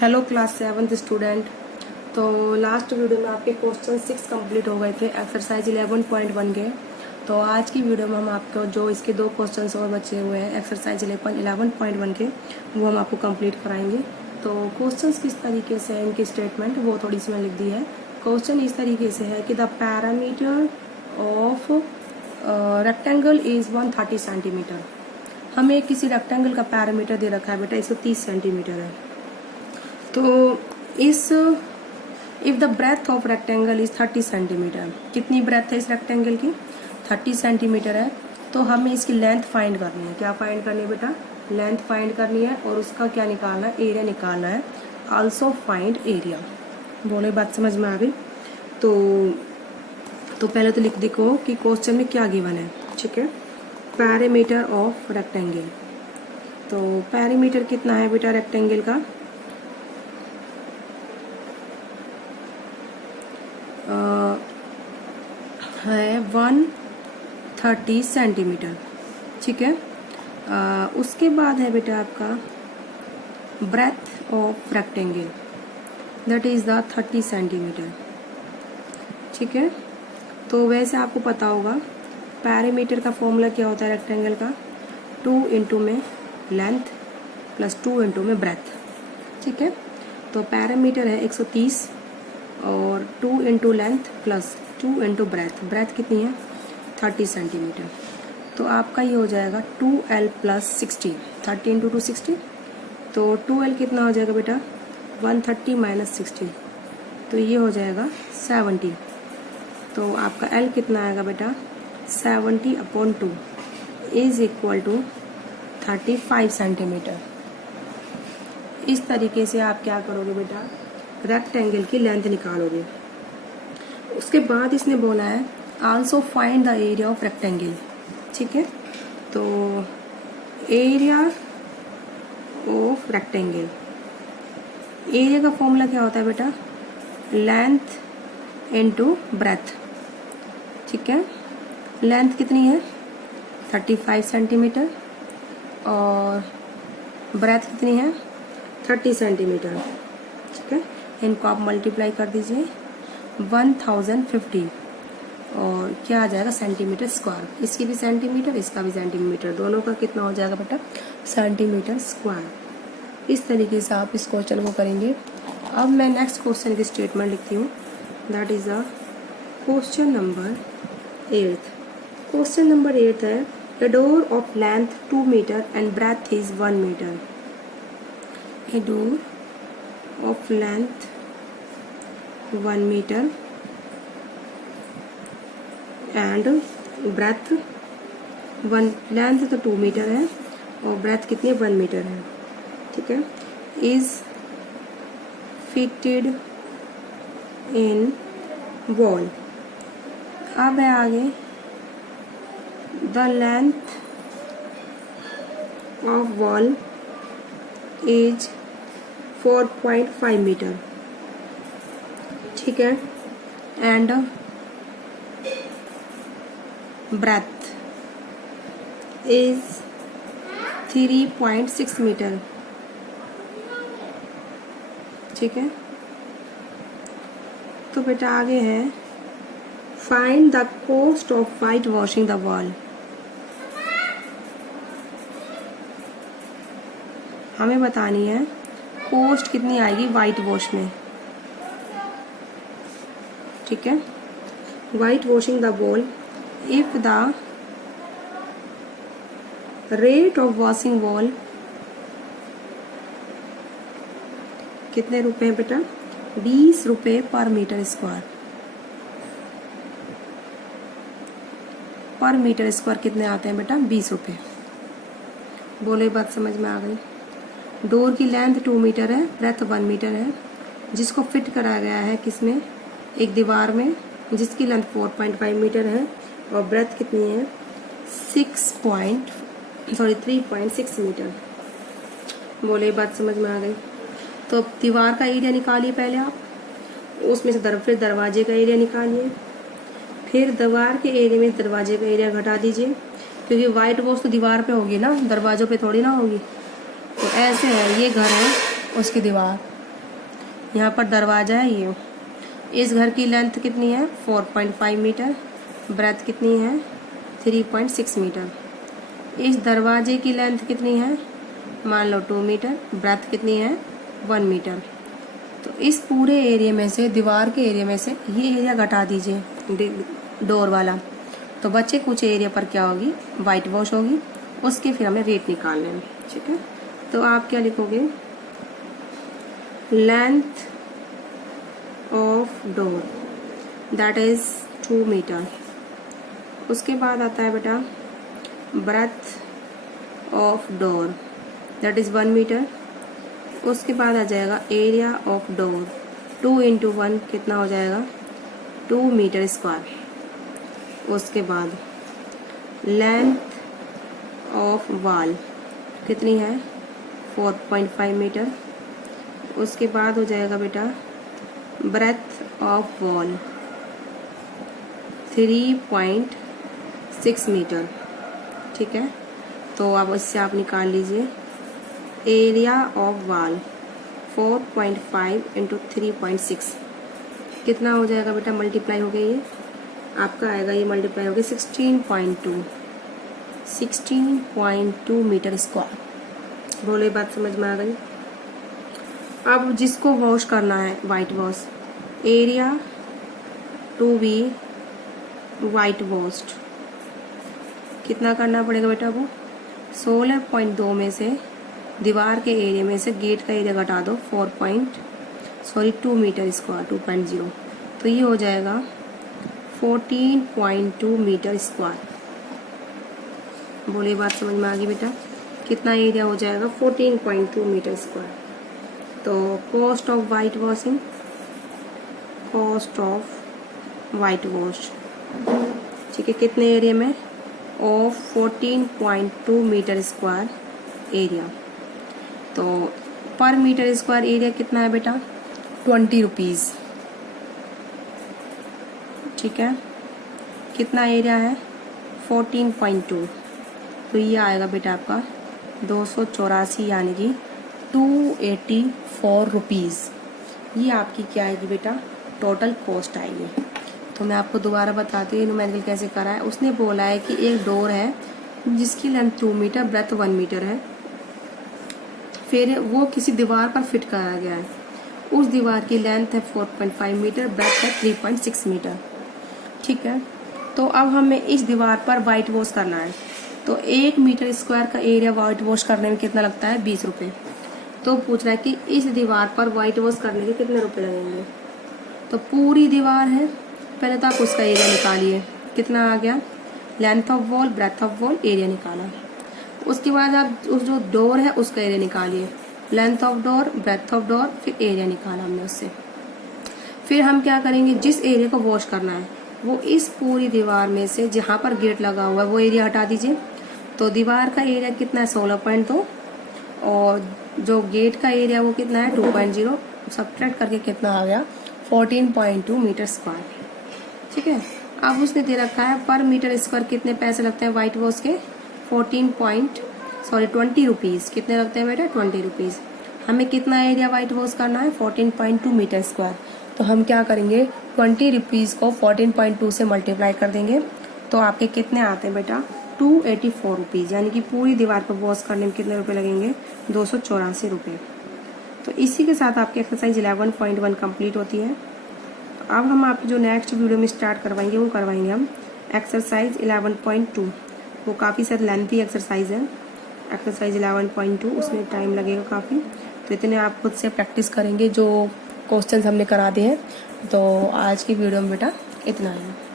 Hello class 7th student. तो last video में आपके क्वेश्चन 6 कंप्लीट हो गए थे एक्सरसाइज 11.1 के। तो आज की वीडियो में हम आपको जो इसके दो क्वेश्चंस और बचे हुए हैं एक्सरसाइज 11.1 के वो हम आपको कंप्लीट कराएंगे। तो क्वेश्चंस किस तरीके से है, इनकी स्टेटमेंट वो थोड़ी सी मैं लिख दी है। क्वेश्चन इस तरीके से है कि the parameter of rectangle is 130 centimetre. हमें किसी रेक्टेंगल का पैरामीटर दे रखा है बेटा 130 सेंटीमीटर है। तो इस if the breadth of rectangle is 30 centimetre, कितनी ब्रेथ है इस रेक्टेंगल की? 30 सेंटीमीटर है। तो हमें इसकी लेंथ फाइंड करनी है। क्या फाइंड करनी है बेटा? लेंथ फाइंड करनी है और उसका क्या निकालना है? एरिया निकालना है। Also find area. बोले बात समझ में आ गई? तो पहले तो लिख देखो कि क्वेश्चन में क्या गिवन है। ठीक है, पैरामीटर ऑफ रेक्टेंगल। तो पैरामीटर कितना है बेटा रेक्टेंगल का? है 130 सेंटीमीटर। ठीक है, उसके बाद है बेटा आपका breadth of rectangle, that is the 30 centimetre. ठीक है, तो वैसे आपको पता होगा पैरामीटर का फॉर्मूला क्या होता है रेक्टेंगल का? 2 इंटू में लेंथ प्लस 2 इंटू में ब्रेथ। ठीक है, तो पैरामीटर है 130 और 2 into length plus 2 into breadth. Breadth कितनी है? 30 सेंटीमीटर। तो आपका ये हो जाएगा 2L प्लस 60। 30 इंटू 2 60। तो 2L कितना हो जाएगा बेटा? 130 माइनस 60, तो ये हो जाएगा 70। तो आपका L कितना आएगा बेटा? 70/2 इज इक्वल टू 35 सेंटीमीटर। इस तरीके से आप क्या करोगे बेटा? रेक्टेंगल की लेंथ निकालोगे। उसके बाद इसने बोला है also find the area of rectangle. ठीक है, तो एरिया ऑफ रेक्टेंगल, एरिया का फॉर्मूला क्या होता है बेटा? Length into breadth. ठीक है, लेंथ कितनी है? 35 सेंटीमीटर और ब्रेथ कितनी है? 30 सेंटीमीटर। ठीक है, इनको आप मल्टीप्लाई कर दीजिए 1050 और क्या आ जाएगा? Centimetre square. इसकी भी सेंटीमीटर, इसका भी सेंटीमीटर, दोनों का कितना हो जाएगा बेटा? Centimetre square. इस तरीके से आप इस क्वेश्चन को करेंगे। अब मैं नेक्स्ट क्वेश्चन की स्टेटमेंट लिखती हूँ, that is the question number 8। Question number 8 है a door of length 2 metre and breadth is 1 metre. A door of length 1 metre and breadth 1, length तो 2 मीटर है और ब्रेथ कितनी है? 1 मीटर है। ठीक है, इज फिटेड इन वॉल। अब है आगे the length of wall is 4.5 metre. ठीक है, एंड ब्रेथ इज 3.6 मीटर। ठीक है, तो बेटा आगे है find the cost of white washing the wall. हमें बतानी है कॉस्ट कितनी आएगी वाइट वॉश में। ठीक है, white washing the wall if the rate of washing wall कितने रुपए हैं बेटा? 20 रुपये पर मीटर स्क्वायर। पर मीटर स्क्वायर कितने आते हैं बेटा? 20 रुपये। बोले बात समझ में आ गई? डोर की लेंथ 2 मीटर है, ब्रेथ 1 मीटर है, जिसको फिट कराया गया है किसमें? एक दीवार में, जिसकी लेंथ 4.5 मीटर है और ब्रेथ कितनी है? 3.6 मीटर। बोले बात समझ में आ गई? तो अब दीवार का एरिया निकालिए पहले आप, उसमें से फिर दरवाजे का एरिया निकालिए, फिर दीवार के एरिया में दरवाजे का एरिया घटा दीजिए, क्योंकि वाइट वॉश तो दीवार पे होगी ना, दरवाजों पे थोड़ी ना होगी। तो ऐसे है, ये घर है उसकी दीवार, यहाँ पर दरवाज़ा है ये। इस घर की लेंथ कितनी है 4.5 मीटर, ब्रेथ कितनी है 3.6 मीटर। इस दरवाजे की लेंथ कितनी है मान लो 2 मीटर, ब्रेथ कितनी है 1 मीटर। तो इस पूरे एरिया में से, दीवार के एरिया में से ये एरिया घटा दीजिए डोर वाला, तो बच्चे कुछ एरिया पर क्या होगी वाइट वॉश होगी। उसके फिर हमें रेट निकालने हैं, ठीक है। तो आप क्या लिखोगे, length of door that is 2 metre. उसके बाद आता है बेटा breadth of door that is 1 metre. उसके बाद आ जाएगा एरिया ऑफ डोर, 2 × 1 कितना हो जाएगा 2 मीटर स्क्वायर। उसके बाद लेंथ ऑफ वॉल कितनी है 4.5 मीटर। उसके बाद हो जाएगा बेटा ब्रेथ ऑफ वॉल 3.6 मीटर, ठीक है। तो अब इससे आप निकाल लीजिए एरिया ऑफ वॉल 4.5 × 3.6 कितना हो जाएगा बेटा, मल्टीप्लाई हो गया ये आपका आएगा, ये मल्टीप्लाई हो गया 16.2 मीटर स्क्वायर। बोलो ये बात समझ में आ गई। अब जिसको वॉश करना है whitewash, area to be whitewashed कितना करना पड़ेगा बेटा, वो 16.2 में से दीवार के एरिया में से गेट का एरिया घटा दो 2 मीटर स्क्वायर 2.0, तो ये हो जाएगा 14.2 मीटर स्क्वायर। बोले बात समझ में आ गई बेटा, कितना एरिया हो जाएगा 14.2 मीटर स्क्वायर। तो cost of white washing, cost of white wash, ठीक है, कितने एरिया में ऑफ 14.2 मीटर स्क्वायर एरिया। तो पर मीटर स्क्वायर एरिया कितना है बेटा 20 रुपीज़, ठीक है। कितना एरिया है 14.2, तो ये आएगा बेटा आपका 284 यानी कि 284 रुपीज़। ये आपकी क्या आएगी बेटा टोटल कॉस्ट आएगी। तो मैं आपको दोबारा बताती हूँ न्यूमेरिकल कैसे करा है। उसने बोला है कि एक डोर है जिसकी लेंथ 2 मीटर, ब्रेथ 1 मीटर है, फिर वो किसी दीवार पर फिट करा गया है। उस दीवार की लेंथ है 4.5 मीटर, ब्रेथ है 3.6 मीटर, ठीक है। तो अब हमें इस दीवार पर वाइट वॉश करना है, तो 1 मीटर स्क्वायर का एरिया वाइट वॉश करने में कितना लगता है 20 रुपये। तो पूछ रहा है कि इस दीवार पर वाइट वॉश करने के कितने रुपए लगेंगे। तो पूरी दीवार है, पहले तो आप उसका एरिया निकालिए, कितना आ गया, length of wall, breadth of wall, area निकाला। उसके बाद आप उस जो डोर है उसका एरिया निकालिए, length of door, breadth of door, फिर एरिया निकाला हमने उससे। फिर हम क्या करेंगे, जिस एरिया को वॉश करना है वो इस पूरी दीवार में से जहाँ पर गेट लगा हुआ है वो एरिया हटा दीजिए। तो दीवार का एरिया कितना है 16.2 और जो गेट का एरिया वो कितना है 2.0, सब्ट्रैक्ट करके कितना आ गया 14.2 मीटर स्क्वायर, ठीक है। अब उसने दे रखा है पर मीटर स्क्वायर कितने पैसे लगते हैं वाइट वॉश के 20 रुपीज़। कितने लगते हैं बेटा 20 रुपीज़। हमें कितना एरिया वाइट वॉश करना है 14.2 मीटर स्क्वायर। तो हम क्या करेंगे 20 रुपीज़ को 14.2 से मल्टीप्लाई कर देंगे, तो आपके कितने आते हैं बेटा 284 रुपीज़, यानी कि पूरी दीवार पर वॉश करने में कितने रुपए लगेंगे 284 रुपये। तो इसी के साथ आपकी एक्सरसाइज 11.1 कंप्लीट होती है। अब हम आपकी जो नेक्स्ट वीडियो में स्टार्ट करवाएंगे वो करवाएंगे हम एक्सरसाइज 11.2। वो काफ़ी सर लेंथी एक्सरसाइज है, एक्सरसाइज 11.2, उसमें टाइम लगेगा काफ़ी। तो इतने आप खुद से प्रैक्टिस करेंगे जो क्वेश्चंस हमने करा दिए हैं। तो आज की वीडियो में बेटा इतना है।